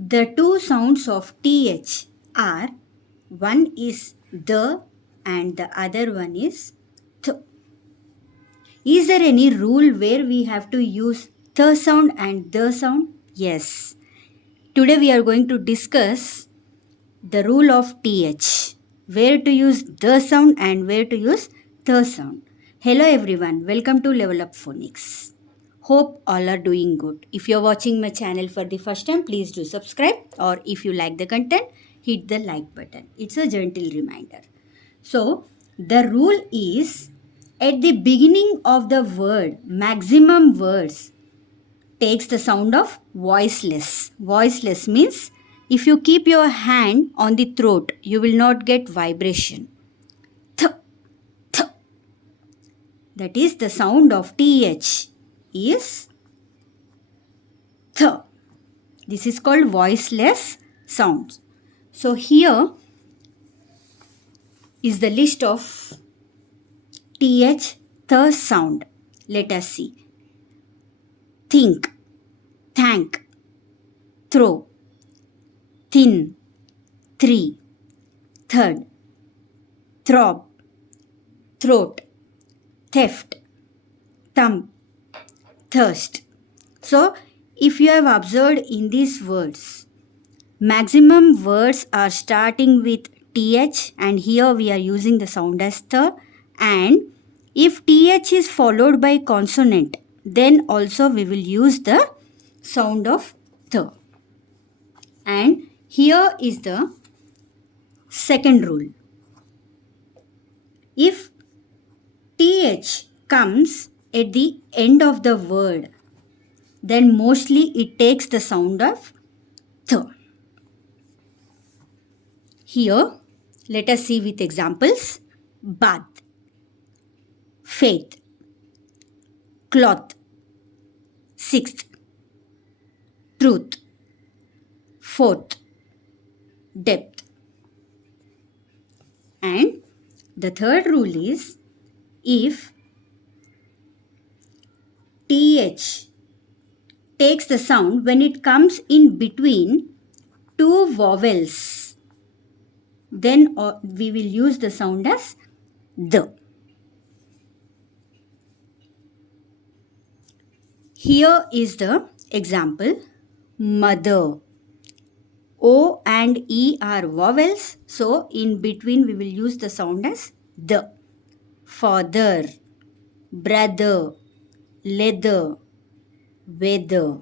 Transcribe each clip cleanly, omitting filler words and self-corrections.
The two sounds of th are, one is the and the other one is th. Is there any rule where we have to use the sound and the sound? Yes. Today we are going to discuss the rule of th, where to use the sound and where to use the sound. Hello everyone, welcome to Level Up Phonics. Hope all are doing good. If you are watching my channel for the first time, please do subscribe, or if you like the content, hit the like button. It's a gentle reminder. So, the rule is, at the beginning of the word, maximum words takes the sound of voiceless. Voiceless means if you keep your hand on the throat, you will not get vibration. Th, th. That is the sound of th is th. This is called voiceless sounds. So here is the list of th, the sound. Let us see. Think, thank, throw, thin, three, third, throb, throat, theft, thumb, thirst. So, if you have observed in these words, maximum words are starting with th, and here we are using the sound as th, and if th is followed by consonant, then also we will use the sound of th. And here is the second rule. If th comes at the end of the word, then mostly it takes the sound of th. Here, let us see with examples. Bath, faith, cloth, sixth, truth, fourth, depth. And the third rule is, if th takes the sound when it comes in between two vowels, then we will use the sound as the. Here is the example. Mother. O and E are vowels, so in between we will use the sound as the. Father, brother, leather, weather.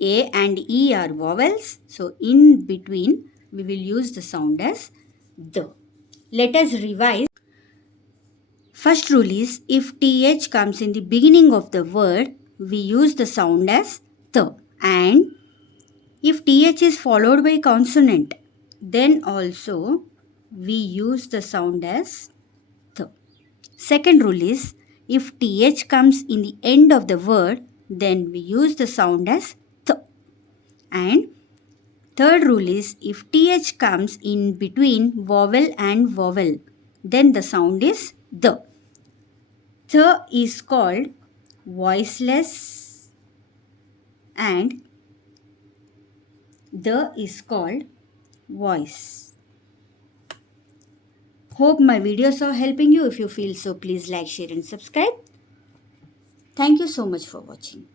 A and E are vowels, so in between we will use the sound as the. Let us revise. First rule is, if th comes in the beginning of the word, we use the sound as the, and if th is followed by consonant, then also we use the sound as the. Second rule is, if th comes in the end of the word, then we use the sound as th. And third rule is, if th comes in between vowel and vowel, then the sound is the. Th is called voiceless and the is called voice. Hope my videos are helping you. If you feel so, please like, share and subscribe. Thank you so much for watching.